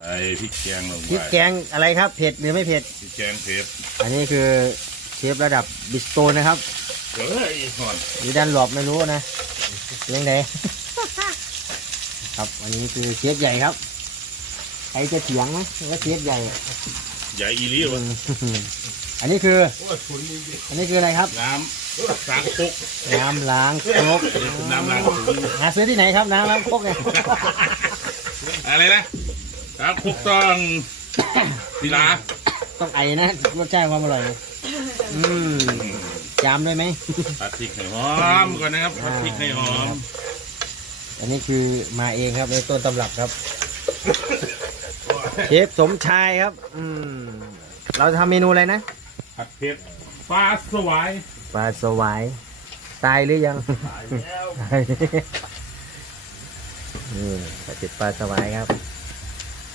ใส่พริกแกงลงพริกไปแกงอะไรครับ เผ็ดหรือไม่เผ็ด พริกแกงเผ็ดอันนี้คือเชฟระดับบิสโตนนะครับเฮ้ยหอนดีดันหลบไม่รู้นะเลี้ยงไหน ครับอันนี้คือเชฟใหญ่ครับใครจะเถียงไหมว่าเชฟใหญ่ใหญ่อีหลีวะอันนี้คือโอ้ยฝุ่นนี่ดิอันนี้คืออะไรครับ น้ำสางคุกน้ำล้างครกน้ำล้างครกหาซื้อที่ไหนครับน้ำล้างครกเนี่ยอะไรนะ สางคุกต้องศิลาต้องไอนะรสชาติความอร่อย อืมจามด้วยไหมผัดพริกให้หอมก่อนนะครับผัดพริกให้หอม อันนี้คือมาเองครับในต้นตำรับครับ เชฟสมชายครับ อืม เราจะทำเมนูอะไรนะผัดเผ็ดปลาสวายปลาสวายตายหรือยังตายนี่ปลาติดปลาสวายครับ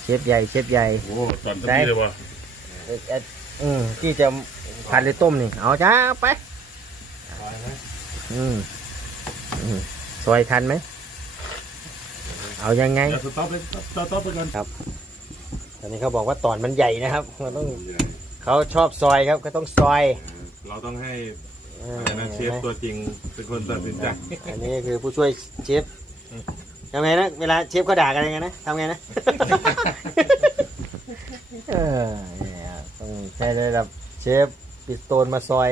เชฟใหญ่เชฟใหญ่ โอ้ตอนนี้เลยวะเอ่อเอ่ออืมที่จะผัดหรือต้มนี่ เอาจ้าไป อืมอืมซอยทันไหม เอายังไง เดี๋ยวสต๊อปเลยสต๊อปไปก่อนตอนนี้เขาบอกว่าตอนมันใหญ่นะครับมันต้องเขาชอบซอยครับก็ต้องซอยเราต้องให้เอออะไรนะเชฟตัวจริงเป็นคนตัดสินใจอันนี้คือผู้ช่วยเชฟ ทำไงนะเวลาเชฟเขาด่ากันยังไงนะทำไงนะ เออเนี่ยครับต้องใช้ระดับเชฟปิสโตนมาซอย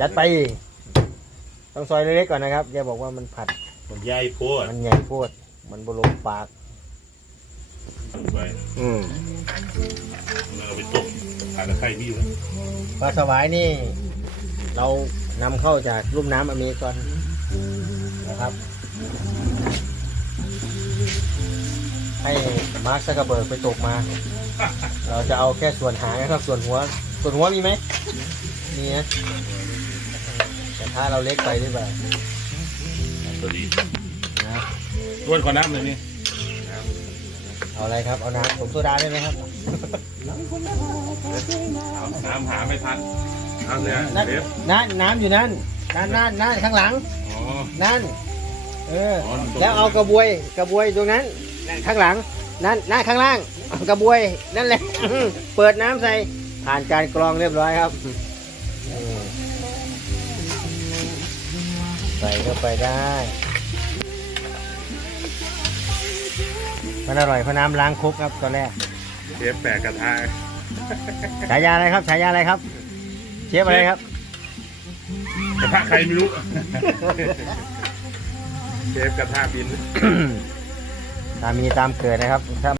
จัดไป ต้องซอยเล็กๆก่อนนะครับอย่าบอกว่ามันผัด มันใหญ่โพดมันใหญ่โพด มันบลงปาก ไปอืมแล้วเอาไปต้มทานกับไข่พี่อยู่นะปลาสวายนี่ เรานำเข้าจากลุ่มน้ำอเมซอนนะครับ ให้มาร์คซักเคอร์เบิร์กไปตกมา เราจะเอาแค่ส่วนหางนะครับส่วนหัว ส่วนหัวมีไหมมีนะแต่ถ้าเราเล็กไปหรือเปล่าตัวดีนะต้วนขอน้ำเลยนี่เอาอะไรครับ เอาน้ำผมโซดาได้ไหมครับน้ำหาไม่ทันเอาเนี่ยนั่นเชฟนั่นน้ำอยู่นั่นนั่นนั่นนั่นข้างหลัง อ๋อ นั่น เอออ๋อตรงแล้วเอากระบวย กระบวยตรงนั้น ข้างหลังนั่นนั่นข้างล่างเอากระบวย นั่นแหละ เปิดน้ำใส่ ผ่านการกรองเรียบร้อยครับอืมใส่เข้าไปได้มันอร่อยเพราะน้ำล้างครกครับตอนแรกเชฟแปะกระทะฉายาอะไรครับฉายาอะไรครับ เชฟอะไรครับกระทะใครไม่รู้ เชฟกระทะบิน ตามมีตามเกิดนะครับถ้า